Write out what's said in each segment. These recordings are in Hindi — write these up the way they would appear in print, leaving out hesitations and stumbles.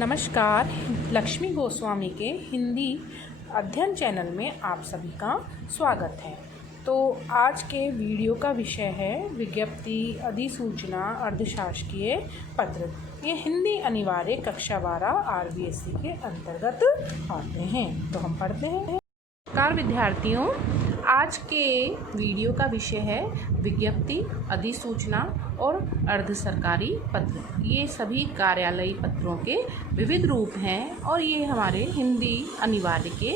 नमस्कार। लक्ष्मी गोस्वामी के हिंदी अध्ययन चैनल में आप सभी का स्वागत है। तो आज के वीडियो का विषय है विज्ञप्ति, अधिसूचना, अर्धशासकीय पत्र। ये हिंदी अनिवार्य कक्षा 12 RBSE के अंतर्गत आते हैं। तो हम पढ़ते हैं। नमस्कार विद्यार्थियों, आज के वीडियो का विषय है विज्ञप्ति, अधिसूचना और अर्ध सरकारी पत्र। ये सभी कार्यालयी पत्रों के विविध रूप हैं और ये हमारे हिंदी अनिवार्य के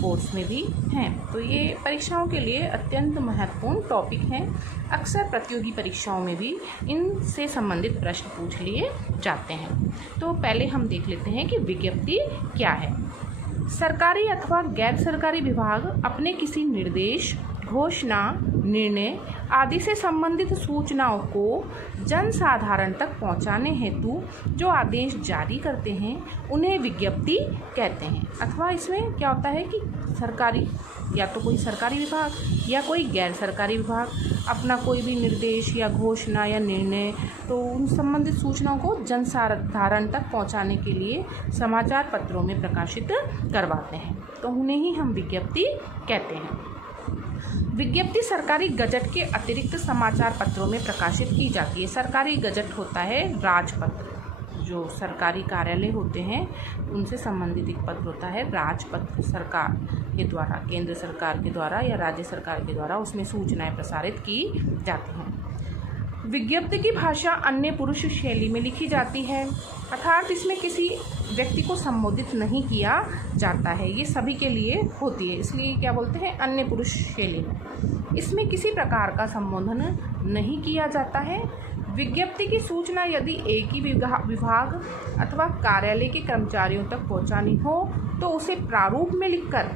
कोर्स में भी हैं। तो ये परीक्षाओं के लिए अत्यंत महत्वपूर्ण टॉपिक हैं। अक्सर प्रतियोगी परीक्षाओं में भी इनसे संबंधित प्रश्न पूछ लिए जाते हैं। तो पहले हम देख लेते हैं कि विज्ञप्ति क्या है। सरकारी अथवा गैर सरकारी विभाग अपने किसी निर्देश, घोषणा, निर्णय आदि से संबंधित सूचनाओं को जनसाधारण तक पहुंचाने हेतु जो आदेश जारी करते हैं उन्हें विज्ञप्ति कहते हैं। अथवा इसमें क्या होता है कि सरकारी या तो कोई सरकारी विभाग या कोई गैर सरकारी विभाग अपना कोई भी निर्देश या घोषणा या निर्णय तो उन संबंधित सूचनाओं को जनसाधारण तक पहुंचाने के लिए समाचार पत्रों में प्रकाशित करवाते हैं, तो उन्हें ही हम विज्ञप्ति कहते हैं। विज्ञप्ति सरकारी गजट के अतिरिक्त समाचार पत्रों में प्रकाशित की जाती है। सरकारी गजट होता है राजपत्र, जो सरकारी कार्यालय होते हैं उनसे संबंधित एक पत्र होता है राजपत्र। सरकार के द्वारा, केंद्र सरकार के द्वारा या राज्य सरकार के द्वारा उसमें सूचनाएं प्रसारित की जाती हैं। विज्ञप्ति की भाषा अन्य पुरुष शैली में लिखी जाती है, अर्थात इसमें किसी व्यक्ति को संबोधित नहीं किया जाता है। ये सभी के लिए होती है, इसलिए क्या बोलते हैं अन्य पुरुष शैली में। इसमें किसी प्रकार का संबोधन नहीं किया जाता है। विज्ञप्ति की सूचना यदि एक ही विभाग अथवा कार्यालय के कर्मचारियों तक पहुंचानी हो तो उसे प्रारूप में लिखकर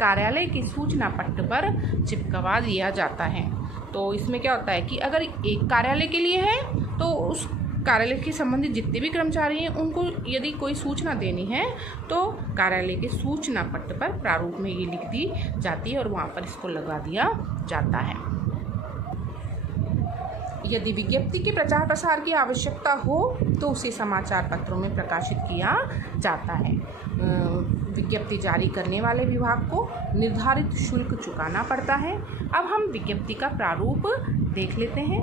कार्यालय की सूचना पट्ट पर चिपकवा दिया जाता है। तो इसमें क्या होता है कि अगर एक कार्यालय के लिए है तो उस कार्यालय के संबंधित जितने भी कर्मचारी हैं उनको यदि कोई सूचना देनी है तो कार्यालय के सूचना पट्ट पर प्रारूप में ये लिख दी जाती है और वहाँ पर इसको लगा दिया जाता है। यदि विज्ञप्ति के प्रचार प्रसार की आवश्यकता हो तो उसे समाचार पत्रों में प्रकाशित किया जाता है। विज्ञप्ति जारी करने वाले विभाग को निर्धारित शुल्क चुकाना पड़ता है। अब हम विज्ञप्ति का प्रारूप देख लेते हैं।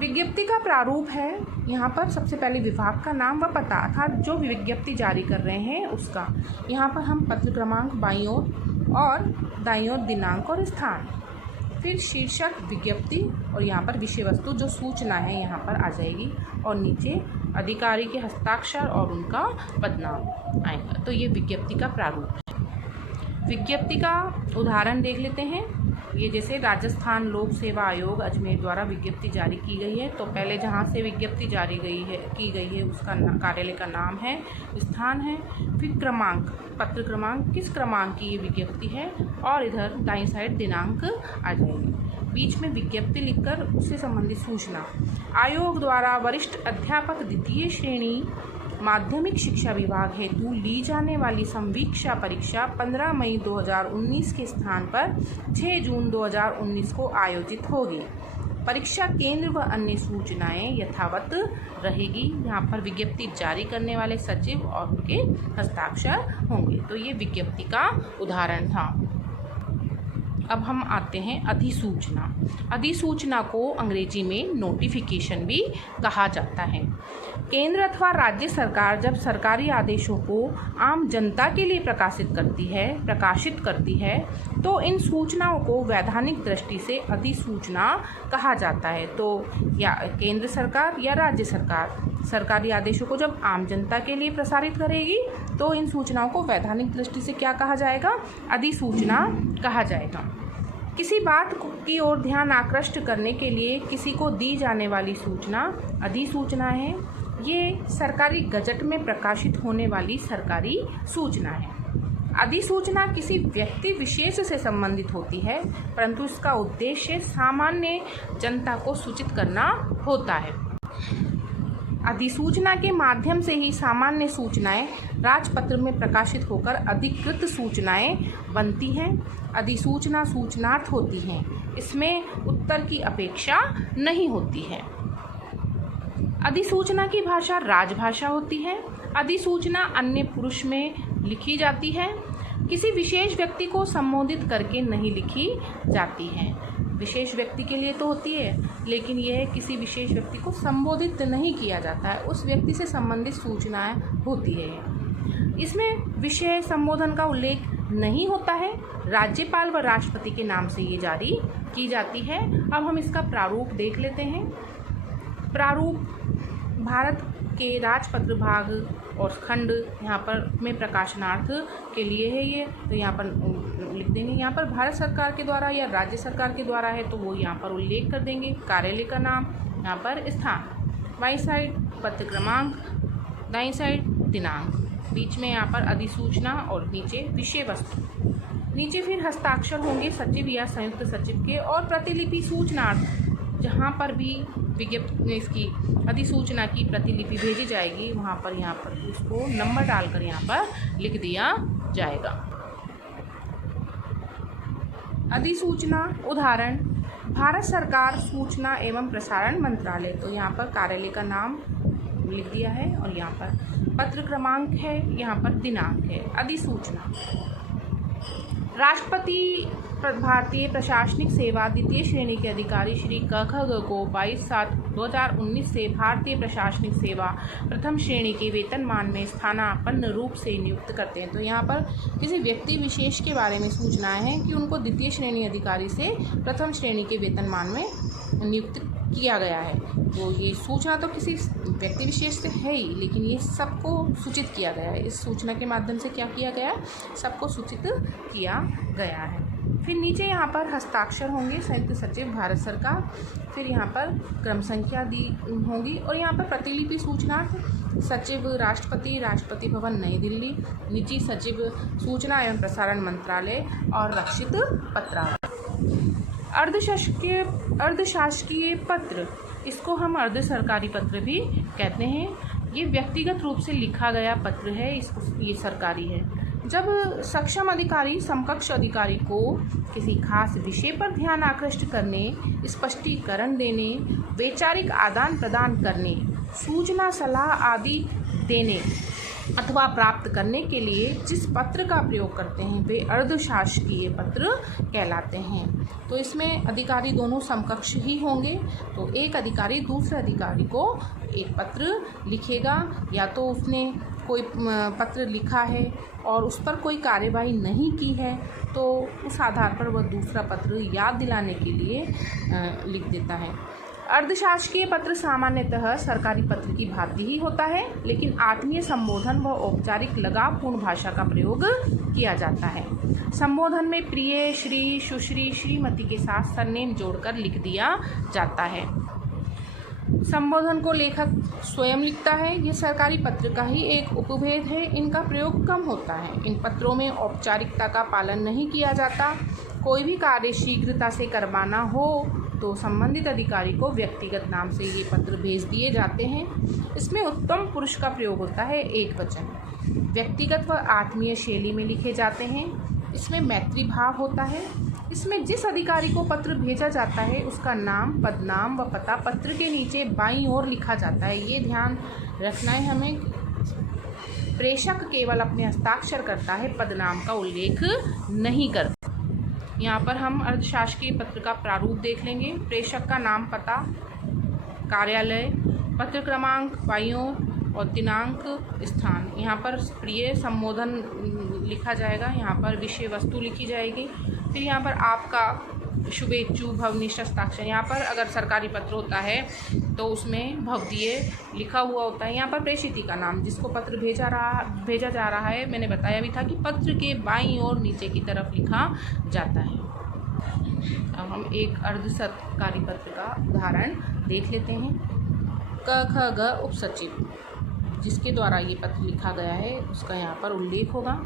विज्ञप्ति का प्रारूप है, यहाँ पर सबसे पहले विभाग का नाम व पता अर्थात जो विज्ञप्ति जारी कर रहे हैं उसका। यहाँ पर हम पत्र क्रमांक बाईं ओर और दाईं ओर दिनांक और स्थान, फिर शीर्षक विज्ञप्ति और यहाँ पर विषय वस्तु जो सूचना है यहाँ पर आ जाएगी और नीचे अधिकारी के हस्ताक्षर और उनका पदनाम आएगा। तो ये विज्ञप्ति का प्रारूप है। विज्ञप्ति का उदाहरण देख लेते हैं। ये जैसे राजस्थान लोक सेवा आयोग अजमेर द्वारा विज्ञप्ति जारी की गई है, तो पहले जहाँ से विज्ञप्ति जारी की गई है उसका कार्यालय का नाम है, स्थान है, फिर क्रमांक, पत्र क्रमांक, किस क्रमांक की ये विज्ञप्ति है और इधर दाईं साइड दिनांक आ जाएगी। बीच में विज्ञप्ति लिखकर उससे संबंधित सूचना। आयोग द्वारा वरिष्ठ अध्यापक द्वितीय श्रेणी माध्यमिक शिक्षा विभाग हेतु ली जाने वाली संवीक्षा परीक्षा 15 मई 2019 के स्थान पर 6 जून 2019 को आयोजित होगी। परीक्षा केंद्र व अन्य सूचनाएं यथावत रहेगी। यहाँ पर विज्ञप्ति जारी करने वाले सचिव और उनके हस्ताक्षर होंगे। तो ये विज्ञप्ति का उदाहरण था। अब हम आते हैं अधिसूचना। अधिसूचना को अंग्रेजी में नोटिफिकेशन भी कहा जाता है। केंद्र अथवा राज्य सरकार जब सरकारी आदेशों को आम जनता के लिए प्रकाशित करती है तो इन सूचनाओं को वैधानिक दृष्टि से अधिसूचना कहा जाता है। तो या केंद्र सरकार या राज्य सरकार सरकारी आदेशों को जब आम जनता के लिए प्रसारित करेगी तो इन सूचनाओं को वैधानिक दृष्टि से क्या कहा जाएगा? अधिसूचना कहा जाएगा। किसी बात की ओर ध्यान आकृष्ट करने के लिए किसी को दी जाने वाली सूचना अधिसूचना है। ये सरकारी गजट में प्रकाशित होने वाली सरकारी सूचना है। अधिसूचना किसी व्यक्ति विशेष से संबंधित होती है, परंतु इसका उद्देश्य सामान्य जनता को सूचित करना होता है। अधिसूचना के माध्यम से ही सामान्य सूचनाएं राजपत्र में प्रकाशित होकर अधिकृत सूचनाएं बनती हैं। अधिसूचना सूचनार्थ होती हैं, इसमें उत्तर की अपेक्षा नहीं होती है। अधिसूचना की भाषा राजभाषा होती है। अधिसूचना अन्य पुरुष में लिखी जाती है। किसी विशेष व्यक्ति को संबोधित करके नहीं लिखी जाती है। विशेष व्यक्ति के लिए तो होती है, लेकिन यह किसी विशेष व्यक्ति को संबोधित नहीं किया जाता है, उस व्यक्ति से संबंधित सूचनाएं होती है। इसमें विषय संबोधन का उल्लेख नहीं होता है। राज्यपाल व राष्ट्रपति के नाम से ये जारी की जाती है। अब हम इसका प्रारूप देख लेते हैं। प्रारूप भारत के राजपत्र भाग और खंड यहाँ पर में प्रकाशनार्थ के लिए है ये, तो यहाँ पर लिख देंगे। यहाँ पर भारत सरकार के द्वारा या राज्य सरकार के द्वारा है तो वो यहाँ पर उल्लेख कर देंगे। कार्यालय का नाम, यहाँ पर स्थान, बाईं साइड पत्र क्रमांक, दाईं साइड दिनांक, बीच में यहाँ पर अधिसूचना और नीचे विषय वस्तु। नीचे फिर हस्ताक्षर होंगे सचिव या संयुक्त सचिव के, और प्रतिलिपि सूचनार्थ जहाँ पर भी विज्ञप्ति इसकी अधिसूचना की प्रतिलिपि भेजी जाएगी वहाँ पर उसको नंबर डालकर यहाँ पर लिख दिया जाएगा। अधिसूचना उदाहरण, भारत सरकार सूचना एवं प्रसारण मंत्रालय, तो यहाँ पर कार्यालय का नाम लिख दिया है और यहाँ पर पत्र क्रमांक है, यहाँ पर दिनांक है। अधिसूचना राष्ट्रपति भारतीय प्रशासनिक सेवा द्वितीय श्रेणी के अधिकारी श्री क ख ग को 22/7/2019 से भारतीय प्रशासनिक सेवा प्रथम श्रेणी के वेतनमान में स्थानापन्न रूप से नियुक्त करते हैं। तो यहाँ पर किसी व्यक्ति विशेष के बारे में सूचनाएं हैं कि उनको द्वितीय श्रेणी अधिकारी से प्रथम श्रेणी के वेतनमान में नियुक्त किया गया है। तो ये सूचना तो किसी व्यक्ति विशेष से है ही, लेकिन ये सबको सूचित किया गया है। इस सूचना के माध्यम से क्या किया गया है, सबको सूचित किया गया है। फिर नीचे यहाँ पर हस्ताक्षर होंगे संयुक्त सचिव भारत सरकार, फिर यहाँ पर क्रम संख्या दी होगी और यहाँ पर प्रतिलिपि सूचनार्थ सचिव राष्ट्रपति, राष्ट्रपति भवन नई दिल्ली, निजी सचिव सूचना एवं प्रसारण मंत्रालय और रक्षित पत्रावली। अर्धशासकीय पत्र, इसको हम अर्ध सरकारी पत्र भी कहते हैं। ये व्यक्तिगत रूप से लिखा गया पत्र है, ये सरकारी है। जब सक्षम अधिकारी समकक्ष अधिकारी को किसी खास विषय पर ध्यान आकृष्ट करने, स्पष्टीकरण देने, वैचारिक आदान प्रदान करने, सूचना सलाह आदि देने अथवा प्राप्त करने के लिए जिस पत्र का प्रयोग करते हैं वे अर्धशासकीय पत्र कहलाते हैं। तो इसमें अधिकारी दोनों समकक्ष ही होंगे। तो एक अधिकारी दूसरे अधिकारी को एक पत्र लिखेगा, या तो उसने कोई पत्र लिखा है और उस पर कोई कार्यवाही नहीं की है तो उस आधार पर वह दूसरा पत्र याद दिलाने के लिए लिख देता है। अर्धशासकीय पत्र सामान्यतः सरकारी पत्र की भांति ही होता है, लेकिन आत्मीय संबोधन व औपचारिक लगावपूर्ण भाषा का प्रयोग किया जाता है। संबोधन में प्रिय, श्री, सुश्री, श्रीमती के साथ सरनेम जोड़कर लिख दिया जाता है। संबोधन को लेखक स्वयं लिखता है। ये सरकारी पत्र का ही एक उपभेद है। इनका प्रयोग कम होता है। इन पत्रों में औपचारिकता का पालन नहीं किया जाता। कोई भी कार्य शीघ्रता से करवाना हो तो संबंधित अधिकारी को व्यक्तिगत नाम से ये पत्र भेज दिए जाते हैं। इसमें उत्तम पुरुष का प्रयोग होता है, एक वचन। व्यक्तिगत व आत्मीय शैली में लिखे जाते हैं। इसमें मैत्री भाव होता है। इसमें जिस अधिकारी को पत्र भेजा जाता है उसका नाम, पदनाम व पता पत्र के नीचे बाईं ओर लिखा जाता है। ये ध्यान रखना है हमें। प्रेषक केवल अपने हस्ताक्षर करता है, पदनाम का उल्लेख नहीं करता। यहाँ पर हम अर्धशासकीय पत्र का प्रारूप देख लेंगे। प्रेषक का नाम, पता, कार्यालय, पत्र क्रमांक बाईं ओर और दिनांक, स्थान। यहाँ पर प्रिय संबोधन लिखा जाएगा। यहाँ पर विषय वस्तु लिखी जाएगी। फिर यहाँ पर आपका शुभेच्छु भवनिष्ठ हस्ताक्षर। यहाँ पर अगर सरकारी पत्र होता है तो उसमें भवदीय लिखा हुआ होता है। यहाँ पर प्रेषिती का नाम, जिसको पत्र भेजा जा रहा है, मैंने बताया भी था कि पत्र के बाईं ओर नीचे की तरफ लिखा जाता है। अब हम एक अर्ध सरकारी पत्र का उदाहरण देख लेते हैं। क ख ग उपसचिव, जिसके द्वारा ये पत्र लिखा गया है उसका यहाँ पर उल्लेख होगा।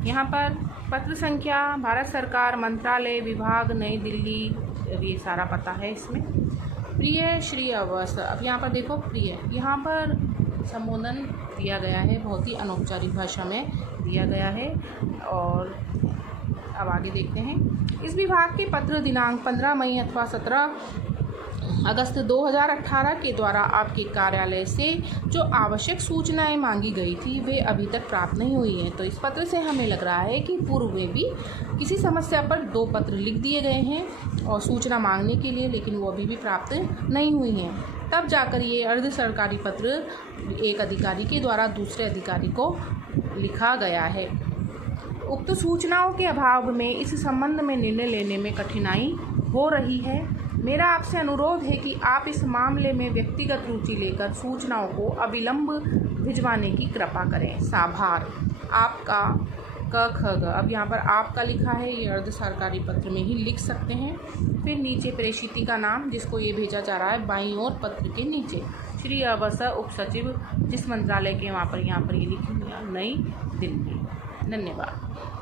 यहाँ पर पत्र संख्या, भारत सरकार, मंत्रालय, विभाग, नई दिल्ली, ये सारा पता है इसमें। प्रिय श्री अवसर, अब यहाँ पर देखो प्रिय, यहाँ पर संबोधन दिया गया है, बहुत ही अनौपचारिक भाषा में दिया गया है। और अब आगे देखते हैं। इस विभाग के पत्र दिनांक 15 मई अथवा 17 अगस्त 2018 के द्वारा आपके कार्यालय से जो आवश्यक सूचनाएं मांगी गई थी वे अभी तक प्राप्त नहीं हुई हैं। तो इस पत्र से हमें लग रहा है कि पूर्व में भी किसी समस्या पर 2 पत्र लिख दिए गए हैं और सूचना मांगने के लिए, लेकिन वो अभी भी प्राप्त नहीं हुई हैं। तब जाकर ये अर्ध सरकारी पत्र एक अधिकारी के द्वारा दूसरे अधिकारी को लिखा गया है। उक्त सूचनाओं के अभाव में इस संबंध में निर्णय लेने में कठिनाई हो रही है। मेरा आपसे अनुरोध है कि आप इस मामले में व्यक्तिगत रुचि लेकर सूचनाओं को अविलंब भिजवाने की कृपा करें। साभार। आपका क ख ग। अब यहाँ पर आपका लिखा है, ये अर्ध सरकारी पत्र में ही लिख सकते हैं। फिर नीचे प्रेषिती का नाम जिसको ये भेजा जा रहा है, बाईं ओर पत्र के नीचे श्री अवस उप सचिव, जिस मंत्रालय के यहाँ पर ये लिखी हुई है, नई दिल्ली। धन्यवाद।